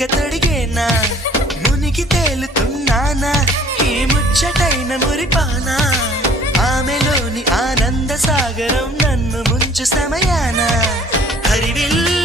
రెక్క తొడిగేనా మునిగి తేలుతున్నానా ఈ ముచ్చటైన మురిపానా ఆమెలోని ఆనంద సాగరం నన్ను ముంచు సమయాన హరివిల్